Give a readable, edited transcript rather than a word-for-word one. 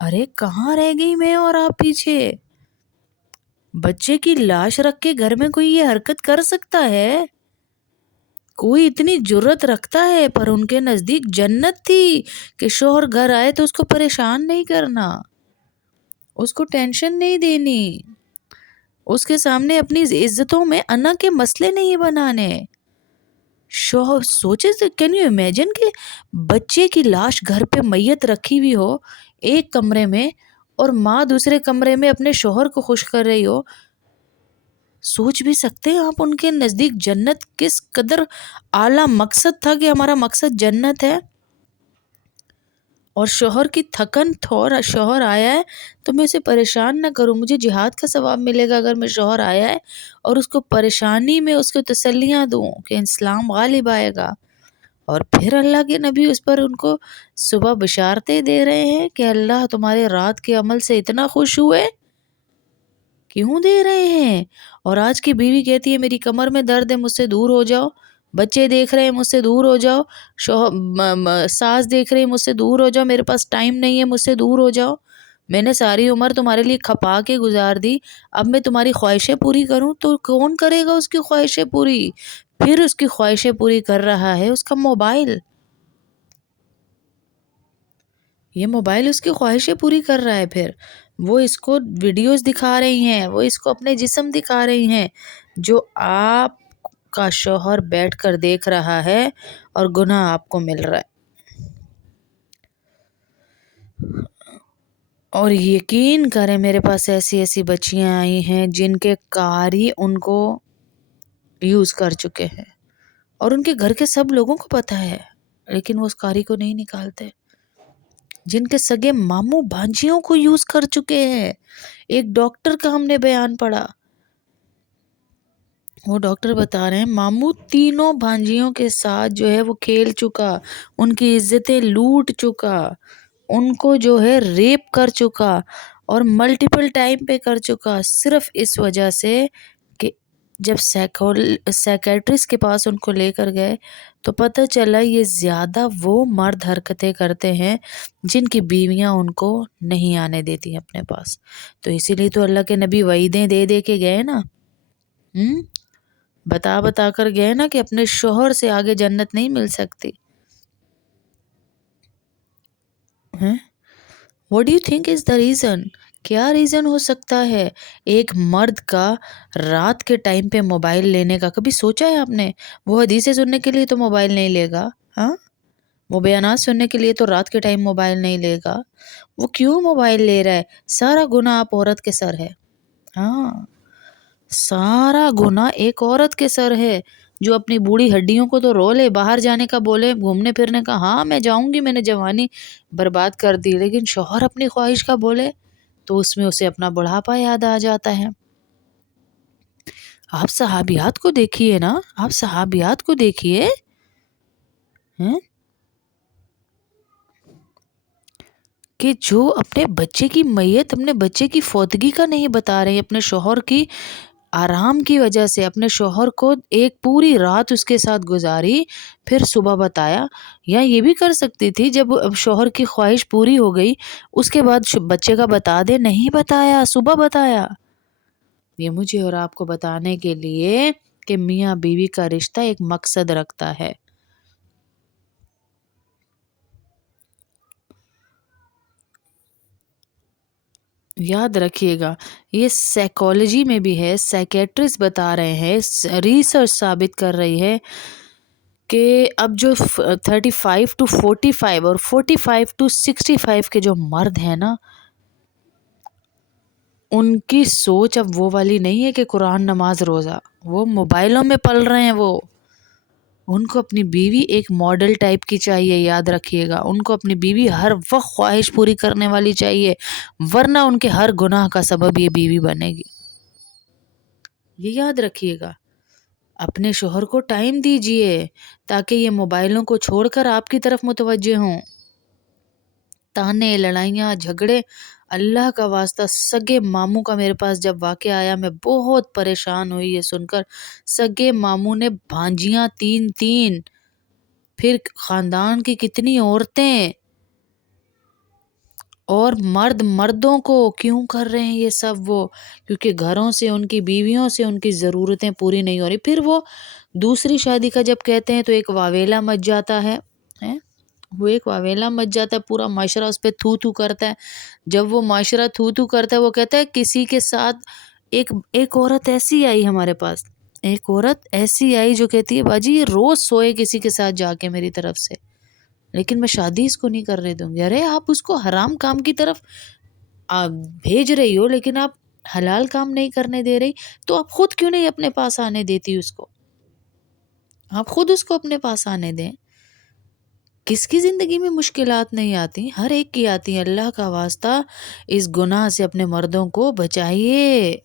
ارے کہاں رہ گئی میں اور آپ پیچھے؟ بچے کی لاش رکھ کے گھر میں کوئی یہ حرکت کر سکتا ہے؟ کوئی اتنی جرت رکھتا ہے؟ پر ان کے نزدیک جنت تھی کہ شوہر گھر آئے تو اس کو پریشان نہیں کرنا، اس کو ٹینشن نہیں دینی، اس کے سامنے اپنی عزتوں میں انا کے مسئلے نہیں بنانے۔ شوہر سوچے سے کین یو امیجن کہ بچے کی لاش گھر پہ میت رکھی ہوئی ہو ایک کمرے میں، اور ماں دوسرے کمرے میں اپنے شوہر کو خوش کر رہی ہو؟ سوچ بھی سکتے ہیں آپ ان کے نزدیک جنت کس قدر اعلیٰ مقصد تھا کہ ہمارا مقصد جنت ہے؟ اور شوہر کی تھکن تھور شوہر آیا ہے تو میں اسے پریشان نہ کروں، مجھے جہاد کا ثواب ملے گا اگر میں شوہر آیا ہے اور اس کو پریشانی میں اس کو تسلیاں دوں کہ اسلام غالب آئے گا۔ اور پھر اللہ کے نبی اس پر ان کو صبح بشارتیں دے رہے ہیں کہ اللہ تمہارے رات کے عمل سے اتنا خوش ہوئے، کیوں دے رہے ہیں؟ اور آج کی بیوی کہتی ہے میری کمر میں درد ہے، مجھ سے دور ہو جاؤ، بچے دیکھ رہے ہیں مجھ سے دور ہو جاؤ، ساس دیکھ رہی ہے مجھ سے دور ہو جاؤ، میرے پاس ٹائم نہیں ہے مجھ سے دور ہو جاؤ، میں نے ساری عمر تمہارے لیے کھپا کے گزار دی، اب میں تمہاری خواہشیں پوری کروں تو کون کرے گا اس کی خواہشیں پوری؟ پھر اس کی خواہشیں پوری کر رہا ہے اس کا موبائل، یہ موبائل اس کی خواہشیں پوری کر رہا ہے۔ پھر وہ اس کو ویڈیوز دکھا رہی ہیں، وہ اس کو اپنے جسم دکھا رہی ہیں جو آپ کا شوہر بیٹھ کر دیکھ رہا ہے اور گناہ آپ کو مل رہا ہے۔ اور یقین کریں میرے پاس ایسی ایسی بچیاں آئی ہیں جن کے قاری ان کو یوز کر چکے ہیں اور ان کے گھر کے سب لوگوں کو پتہ ہے، لیکن وہ اس قاری کو نہیں نکالتے، جن کے سگے ماموں بھانجیوں کو یوز کر چکے ہیں۔ ایک ڈاکٹر کا ہم نے بیان پڑھا، وہ ڈاکٹر بتا رہے ہیں ماموں تینوں بھانجیوں کے ساتھ جو ہے وہ کھیل چکا، ان کی عزتیں لوٹ چکا، ان کو جو ہے ریپ کر چکا اور ملٹیپل ٹائم پہ کر چکا، صرف اس وجہ سے کہ جب سائیکیٹرسٹ کے پاس ان کو لے کر گئے تو پتہ چلا یہ زیادہ وہ مرد حرکتیں کرتے ہیں جن کی بیویاں ان کو نہیں آنے دیتی ہیں اپنے پاس۔ تو اسی لیے تو اللہ کے نبی وعیدیں دے دے کے گئے نا، بتا بتا کر گئے نا کہ اپنے شوہر سے آگے جنت نہیں مل سکتی۔ What do you think is the reason؟ کیا ریزن ہو سکتا ہے ایک مرد کا رات کے ٹائم پہ موبائل لینے کا؟ کبھی سوچا ہے آپ نے؟ وہ حدیثیں سننے کے لیے تو موبائل نہیں لے گا، ہاں، وہ بیانات سننے کے لیے تو رات کے ٹائم موبائل نہیں لے گا، وہ کیوں موبائل لے رہا ہے؟ سارا گناہ آپ عورت کے سر ہے، ہاں، سارا گناہ ایک عورت کے سر ہے جو اپنی بوڑھی ہڈیوں کو تو رو لے، باہر جانے کا بولے، گھومنے پھرنے کا، ہاں میں جاؤں گی، میں نے جوانی برباد کر دی، لیکن شوہر اپنی خواہش کا بولے تو اس میں اسے اپنا بڑھاپا یاد آ جاتا ہے۔ آپ صحابیات کو دیکھیے نا، آپ صحابیات کو دیکھیے، کہ جو اپنے بچے کی میت، اپنے بچے کی فوتگی کا نہیں بتا رہے، اپنے شوہر کی آرام کی وجہ سے اپنے شوہر کو ایک پوری رات اس کے ساتھ گزاری پھر صبح بتایا، یا یہ بھی کر سکتی تھی جب شوہر کی خواہش پوری ہو گئی اس کے بعد بچے کا بتا دے، نہیں بتایا، صبح بتایا، یہ مجھے اور آپ کو بتانے کے لیے کہ میاں بیوی کا رشتہ ایک مقصد رکھتا ہے۔ یاد رکھیے گا، یہ سائیکالوجی میں بھی ہے، سائیکیٹرسٹ بتا رہے ہیں، ریسرچ ثابت کر رہی ہے کہ اب جو 35 to 45 اور 45 to 65 کے جو مرد ہیں نا، ان کی سوچ اب وہ والی نہیں ہے کہ قرآن، نماز، روزہ، وہ موبائلوں میں پل رہے ہیں، وہ ان کو اپنی بیوی ایک ماڈل ٹائپ کی چاہیے، یاد رکھیے گا، ان کو اپنی بیوی ہر وقت خواہش پوری کرنے والی چاہیے، ورنہ ان کے ہر گناہ کا سبب یہ بیوی بنے گی، یہ یاد رکھیے گا۔ اپنے شوہر کو ٹائم دیجئے تاکہ یہ موبائلوں کو چھوڑ کر آپ کی طرف متوجہ ہوں۔ تانے، لڑائیاں، جھگڑے، اللہ کا واسطہ، سگے ماموں کا میرے پاس جب واقعہ آیا میں بہت پریشان ہوئی یہ سن کر، سگے ماموں نے بھانجیاں 3 پھر خاندان کی کتنی عورتیں، اور مرد مردوں کو کیوں کر رہے ہیں یہ سب وہ؟ کیونکہ گھروں سے ان کی بیویوں سے ان کی ضرورتیں پوری نہیں ہو رہی، پھر وہ دوسری شادی کا جب کہتے ہیں تو ایک واویلا مچ جاتا ہے، ہیں؟ وہ ایک واویلا مچ جاتا ہے، پورا معاشرہ اس پہ تھو تھو کرتا ہے۔ جب وہ معاشرہ تھو تھو کرتا ہے، وہ کہتا ہے کسی کے ساتھ ایک عورت ایسی آئی ہمارے پاس، ایک عورت ایسی آئی جو کہتی ہے باجی یہ روز سوئے کسی کے ساتھ جا کے میری طرف سے، لیکن میں شادی اس کو نہیں کرنے دوں گی۔ ارے آپ اس کو حرام کام کی طرف آپ بھیج رہی ہو، لیکن آپ حلال کام نہیں کرنے دے رہی، تو آپ خود کیوں نہیں اپنے پاس آنے دیتی اس کو؟ آپ خود اس کو اپنے پاس آنے دیں۔ کس کی زندگی میں مشکلات نہیں آتی؟ ہر ایک کی آتی ہیں۔ اللہ کا واسطہ اس گناہ سے اپنے مردوں کو بچائیے۔